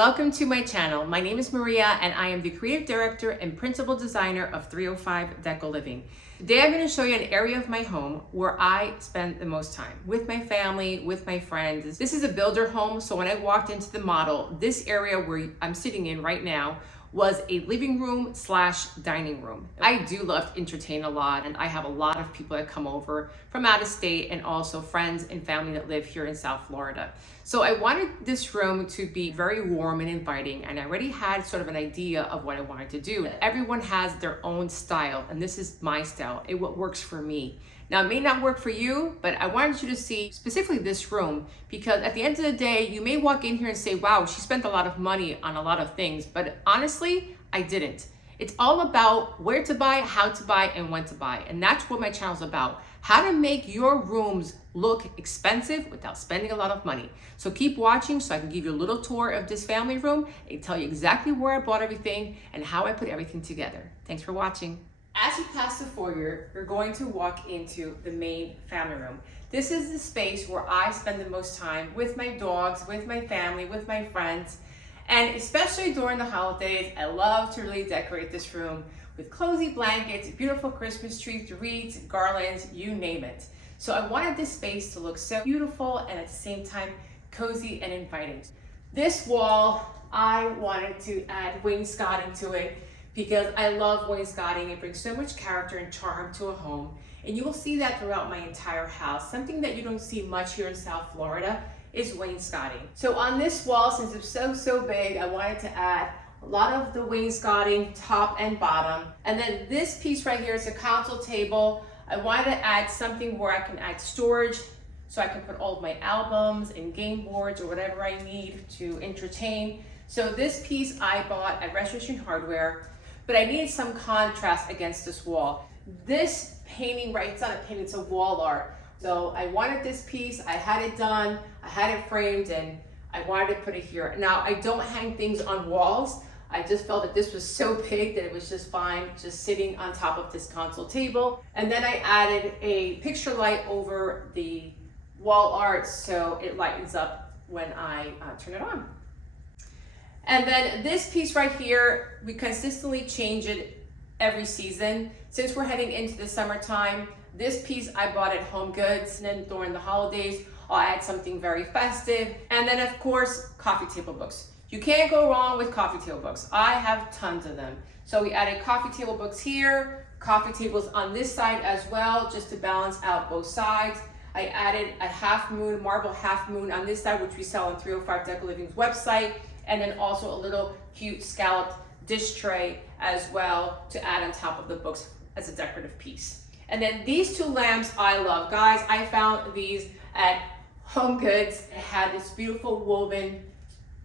welcome to my channel. My name is Maria and I am the creative director and principal designer of 305 Deco Living. Today I'm going to show you an area of my home where I spend the most time with my family, with my friends. This is a builder home, so when I walked into the model, this area where I'm sitting in right now was a living room slash dining room. I do love to entertain a lot, and I have a lot of people that come over from out of state and also friends and family that live here in South Florida. So I wanted this room to be very warm and inviting, and I already had sort of an idea of what I wanted to do. Everyone has their own style, and this is my style. What works for me. Now, it may not work for you, but I wanted you to see specifically this room, because at the end of the day, you may walk in here and say, wow, she spent a lot of money on a lot of things, but honestly, I didn't. It's all about where to buy, how to buy, and when to buy. And that's what my channel is about. How to make your rooms look expensive without spending a lot of money. So keep watching so I can give you a little tour of this family room and tell you exactly where I bought everything and how I put everything together. Thanks for watching. As you pass the foyer, you're going to walk into the main family room. This is the space where I spend the most time with my dogs, with my family, with my friends. And especially during the holidays, I love to really decorate this room with cozy blankets, beautiful Christmas trees, wreaths, garlands, you name it. So I wanted this space to look so beautiful and at the same time cozy and inviting. This wall, I wanted to add wainscoting to it because I love wainscoting. It brings so much character and charm to a home. And you will see that throughout my entire house. Something that you don't see much here in South Florida is wainscoting. So on this wall, since it's so big, I wanted to add a lot of the wainscoting, top and bottom. And then this piece right here is a console table. I wanted to add something where I can add storage so I can put all of my albums and game boards or whatever I need to entertain. So this piece I bought at Restoration Hardware, but I needed some contrast against this wall. This painting, right, it's not a painting, it's a wall art. So I wanted this piece, I had it done, I had it framed, and I wanted to put it here. Now, I don't hang things on walls. I just felt that this was so big that it was just fine just sitting on top of this console table. And then I added a picture light over the wall art so it lightens up when I turn it on. And then this piece right here, we consistently change it every season. Since we're heading into the summertime, this piece I bought at Home Goods, and then during the holidays, I'll add something very festive. And then of course, coffee table books. You can't go wrong with coffee table books. I have tons of them. So we added coffee table books here, coffee tables on this side as well, just to balance out both sides. I added a half moon, marble half moon on this side, which we sell on 305 Deco Living's website. And then also a little cute scalloped dish tray as well to add on top of the books as a decorative piece. And then these two lamps I love. Guys, I found these at Home Goods. It had this beautiful woven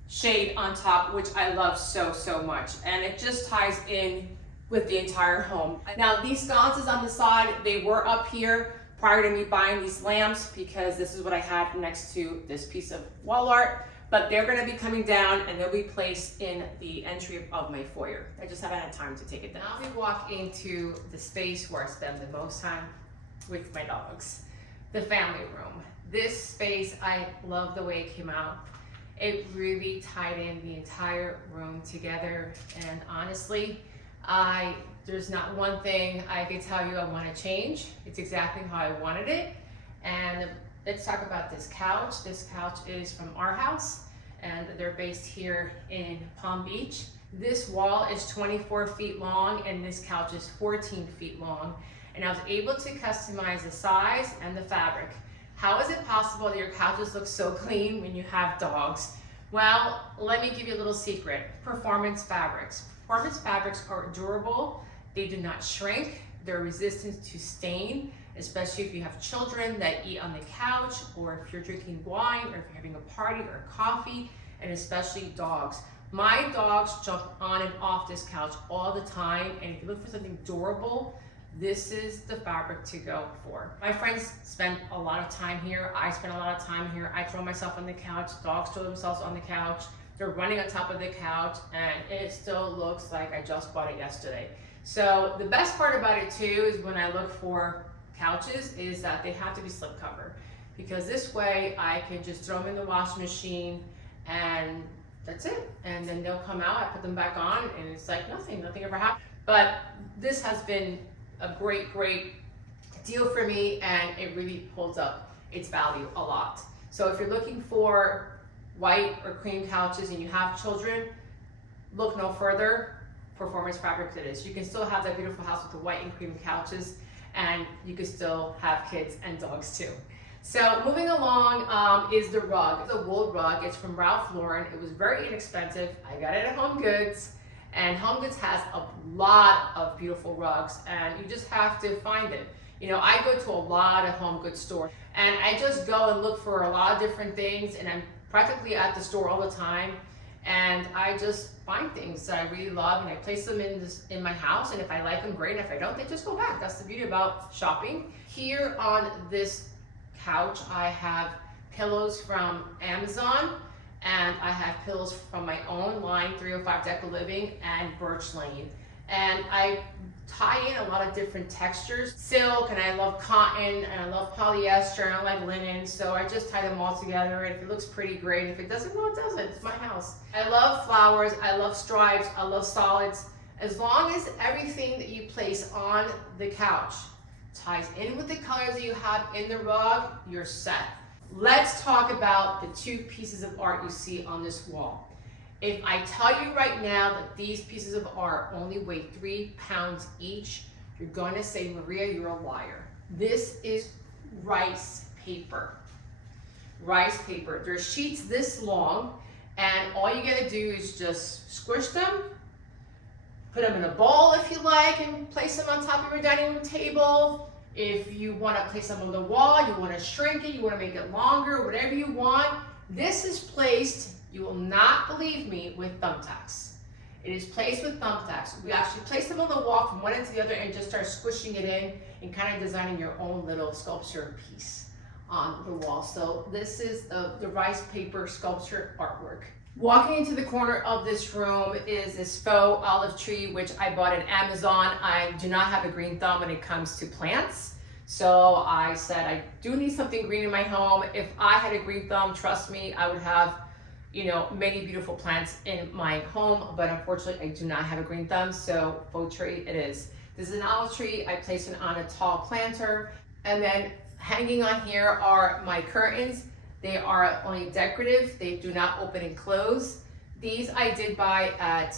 shade on top, which I love so much. And it just ties in with the entire home. Now these sconces on the side, they were up here prior to me buying these lamps because this is what I had next to this piece of wall art. But they're gonna be coming down and they'll be placed in the entry of my foyer. I just haven't had time to take it down. Now we walk into the space where I spend the most time with my dogs, the family room. This space, I love the way it came out. It really tied in the entire room together. And honestly, there's not one thing I could tell you I wanna change. It's exactly how I wanted it. And let's talk about this couch. This couch is from our house and they're based here in Palm Beach. This wall is 24 feet long and this couch is 14 feet long. And I was able to customize the size and the fabric. How is it possible that your couches look so clean when you have dogs? Well, let me give you a little secret. Performance fabrics. Performance fabrics are durable. They do not shrink. They're resistant to stain, especially if you have children that eat on the couch, or if you're drinking wine, or if you're having a party or coffee, and especially dogs. My dogs jump on and off this couch all the time, and if you look for something durable, this is the fabric to go for. My friends spend a lot of time here. I spend a lot of time here. I throw myself on the couch. Dogs throw themselves on the couch. They're running on top of the couch, and it still looks like I just bought it yesterday. So the best part about it too is when I look for couches is that they have to be slipcover, because this way I can just throw them in the washing machine and that's it. And then they'll come out, I put them back on, and it's like nothing ever happened. But this has been a great deal for me, and it really holds up its value a lot. So if you're looking for white or cream couches and you have children, look no further. Performance Fabrics it is. You can still have that beautiful house with the white and cream couches, and you can still have kids and dogs too. So moving along is the rug. It's a wool rug. It's from Ralph Lauren. It was very inexpensive. I got it at Home Goods, and Home Goods has a lot of beautiful rugs, and you just have to find it. You know, I go to a lot of Home Goods stores, and I just go and look for a lot of different things, and I'm practically at the store all the time, and I just find things that I really love, and I place them in my house, and if I like them, great, and if I don't, they just go back. That's the beauty about shopping. Here on this couch, I have pillows from Amazon, and I have pillows from my own line, 305 Decor Living and Birch Lane. And I tie in a lot of different textures, silk, and I love cotton, and I love polyester, and I like linen, so I just tie them all together, and if it looks pretty, great. If it doesn't, well, it doesn't. It's my house. I love flowers, I love stripes, I love solids. As long as everything that you place on the couch ties in with the colors that you have in the rug, you're set. Let's talk about the two pieces of art you see on this wall. If I tell you right now that these pieces of art only weigh 3 pounds each, you're going to say, Maria, you're a liar. This is rice paper. Rice paper. There's sheets this long, and all you gotta do is just squish them, put them in a bowl if you like, and place them on top of your dining room table. If you want to place them on the wall, you want to shrink it, you want to make it longer, whatever you want. This is placed, you will not believe me, with thumbtacks. It is placed with thumbtacks. We actually place them on the wall from one end to the other and just start squishing it in and kind of designing your own little sculpture piece on the wall. So this is the rice paper sculpture artwork. Walking into the corner of this room is this faux olive tree, which I bought at Amazon. I do not have a green thumb when it comes to plants. So I said, I do need something green in my home. If I had a green thumb, trust me, I would have, you know, many beautiful plants in my home, but unfortunately I do not have a green thumb, so faux tree it is. This is an olive tree. I placed it on a tall planter, and then hanging on here are my curtains. They are only decorative. They do not open and close. These I did buy at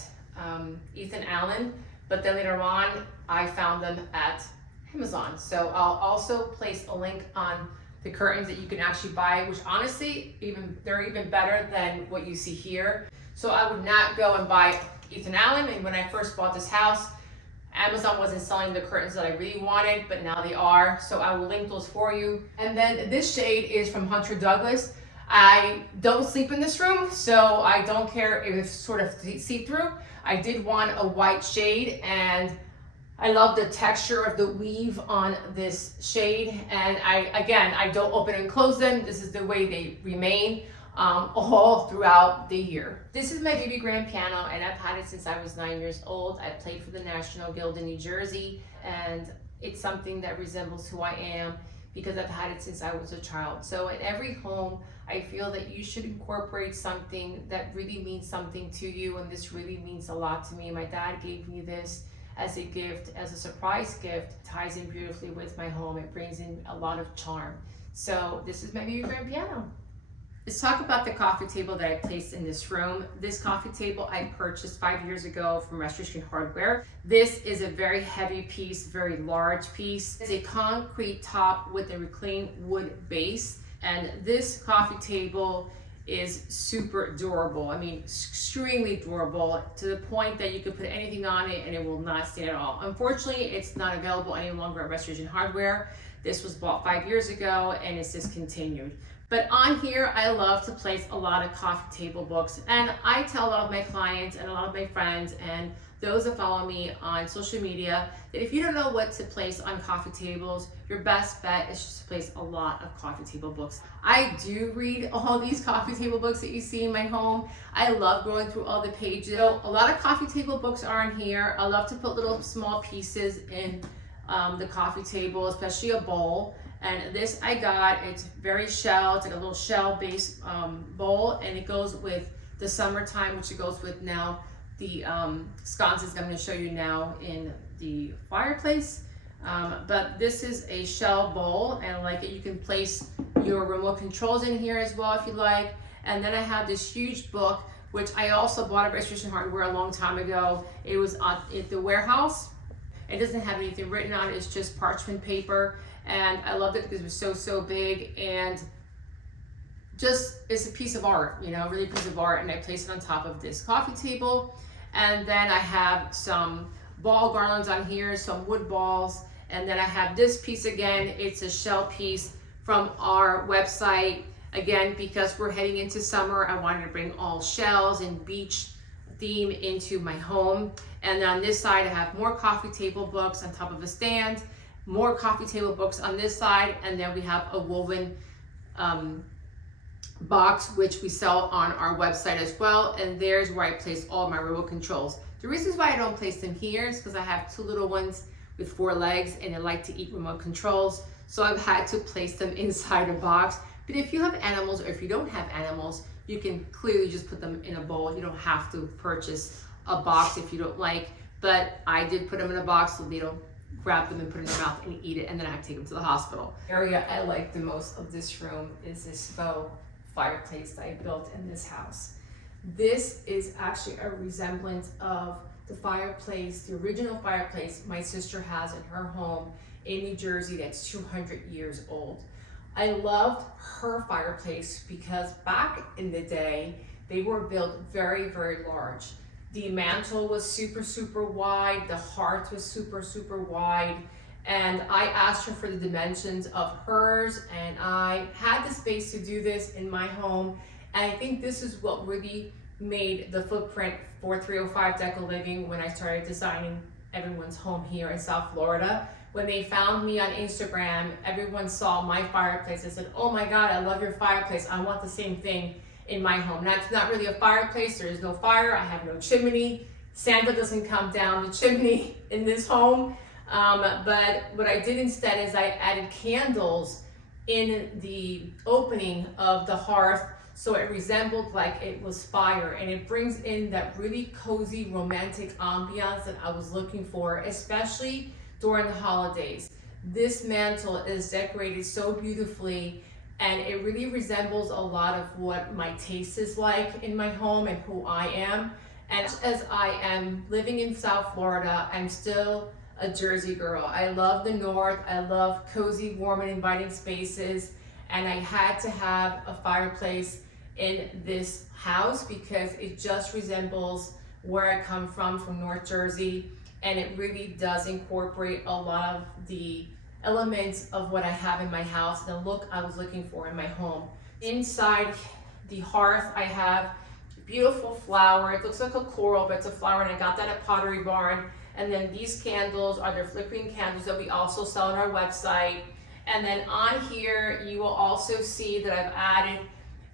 Ethan Allen, but then later on I found them at Amazon. So I'll also place a link on the curtains that you can actually buy, which honestly, they're even better than what you see here. So I would not go and buy Ethan Allen. And when I first bought this house, Amazon wasn't selling the curtains that I really wanted, but now they are. So I will link those for you. And then this shade is from Hunter Douglas. I don't sleep in this room, so I don't care if it's sort of see-through. I did want a white shade, and I love the texture of the weave on this shade. And I don't open and close them. This is the way they remain all throughout the year. This is my baby grand piano, and I've had it since I was 9 years old. I played for the National Guild in New Jersey, and it's something that resembles who I am because I've had it since I was a child. So in every home, I feel that you should incorporate something that really means something to you, and this really means a lot to me. My dad gave me this as a gift, as a surprise gift. It ties in beautifully with my home. It brings in a lot of charm. So this is my baby grand piano. Let's talk about the coffee table that I placed in this room. This coffee table I purchased 5 years ago from Restoration Hardware. This is a very heavy piece, very large piece. It's a concrete top with a reclaimed wood base. And this coffee table is super durable. I mean, extremely durable, to the point that you could put anything on it and it will not stand at all. Unfortunately, it's not available any longer at Restoration Hardware. This was bought 5 years ago and it's discontinued. But on here, I love to place a lot of coffee table books. And I tell a lot of my clients and a lot of my friends and those that follow me on social media that if you don't know what to place on coffee tables, your best bet is just to place a lot of coffee table books. I do read all these coffee table books that you see in my home. I love going through all the pages. So a lot of coffee table books are in here. I love to put little small pieces in the coffee table, especially a bowl. And this I got, it's very shell, it's like a little shell based bowl, and it goes with the summertime, which it goes with now the sconces I'm going to show you now in the fireplace. But this is a shell bowl, and like it, you can place your remote controls in here as well if you like. And then I have this huge book, which I also bought at Restoration Hardware a long time ago. It was at the warehouse. It doesn't have anything written on it, it's just parchment paper. And I loved it because it was so big, and just it's a piece of art, you know, really a piece of art. And I place it on top of this coffee table. And then I have some ball garlands on here, some wood balls. And then I have this piece again. It's a shell piece from our website. Again, because we're heading into summer, I wanted to bring all shells and beach theme into my home. And on this side, I have more coffee table books on top of a stand, more coffee table books on this side. And then we have a woven box, which we sell on our website as well. And there's where I place all my remote controls. The reasons why I don't place them here is because I have two little ones with 4 legs and they like to eat remote controls. So I've had to place them inside a box. But if you have animals, or if you don't have animals, you can clearly just put them in a bowl. You don't have to purchase a box if you don't like. But I did put them in a box so they don't grab them and put it in their mouth and eat it, and then I have to take them to the hospital. The area I like the most of this room is this faux fireplace that I built in this house. This is actually a resemblance of the fireplace, the original fireplace my sister has in her home in New Jersey that's 200 years old. I loved her fireplace because back in the day, they were built very large. The mantle was super wide, the hearth was super wide, and I asked her for the dimensions of hers, and I had the space to do this in my home, and I think this is what really made the footprint for 305 Deco Living when I started designing everyone's home here in South Florida. When they found me on Instagram, everyone saw my fireplace and said, oh my God, I love your fireplace. I want the same thing in my home. That's not really a fireplace. There is no fire. I have no chimney. Santa doesn't come down the chimney in this home. But what I did instead is I added candles in the opening of the hearth, so it resembled like it was fire, and it brings in that really cozy, romantic ambiance that I was looking for, especially during the holidays. This mantle is decorated so beautifully, and it really resembles a lot of what my taste is like in my home and who I am. And as I am living in South Florida, I'm still a Jersey girl. I love the North. I love cozy, warm, and inviting spaces. And I had to have a fireplace in this house because it just resembles where I come from North Jersey. And it really does incorporate a lot of the elements of what I have in my house, the look I was looking for in my home. Inside the hearth, I have beautiful flower. It looks like a coral, but it's a flower, and I got that at Pottery Barn. And then these candles are the flickering candles that we also sell on our website. And then on here, you will also see that I've added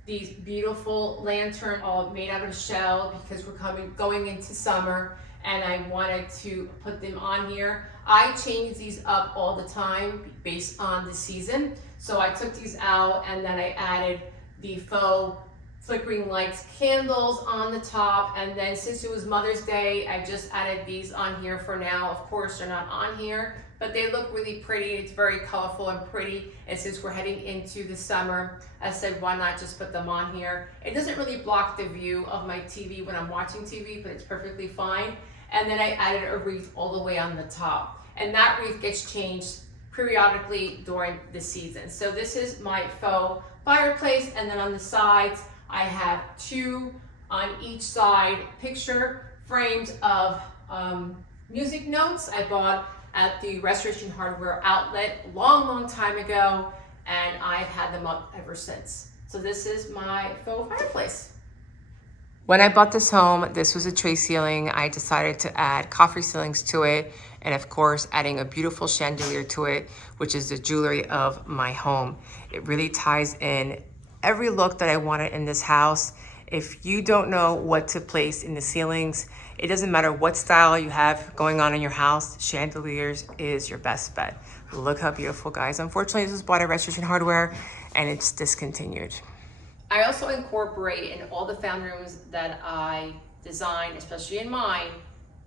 these beautiful lanterns all made out of shell because we're going into summer, and I wanted to put them on here. I change these up all the time based on the season. So I took these out, and then I added the faux flickering lights candles on the top. And then since it was Mother's Day, I just added these on here for now. Of course, they're not on here, but they look really pretty. It's very colorful and pretty. And since we're heading into the summer, I said, why not just put them on here? It doesn't really block the view of my TV when I'm watching TV, but it's perfectly fine. And then I added a wreath all the way on the top. And that wreath gets changed periodically during the season. So this is my faux fireplace. And then on the sides, I have 2 on each side picture frames of music notes I bought at the Restoration Hardware outlet long time ago, and I've had them up ever since. So this is my faux fireplace. When I bought this home, this was a tray ceiling. I decided to add coffer ceilings to it, and of course adding a beautiful chandelier to it, which is the jewelry of my home. It really ties in every look that I wanted in this house. If you don't know what to place in the ceilings, it doesn't matter what style you have going on in your house, chandeliers is your best bet. Look how beautiful, guys. Unfortunately, this was bought at Restoration Hardware and it's discontinued. I also incorporate in all the family rooms that I design, especially in mine,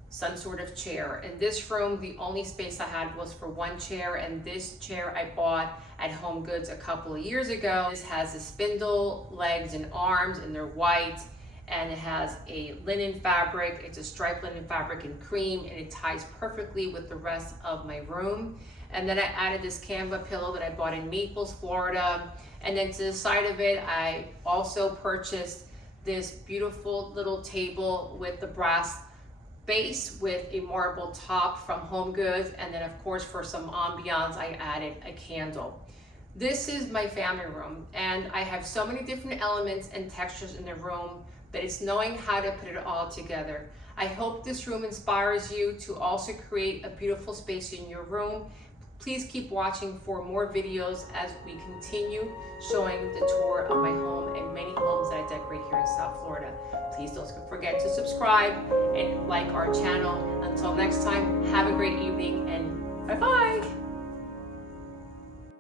some sort of chair. In this room, the only space I had was for one chair, and this chair I bought at Home Goods a couple of years ago. This has the spindle legs and arms, and they're white, and it has a linen fabric. It's a striped linen fabric in cream, and it ties perfectly with the rest of my room. And then I added this Canva pillow that I bought in Naples, Florida. And then to the side of it, I also purchased this beautiful little table with the brass base with a marble top from Home Goods. And then of course, for some ambiance, I added a candle. This is my family room, and I have so many different elements and textures in the room that it's knowing how to put it all together. I hope this room inspires you to also create a beautiful space in your room. Please keep watching for more videos as we continue showing the tour of my home and many homes that I decorate here in South Florida. Please don't forget to subscribe and like our channel. Until next time, have a great evening and bye-bye.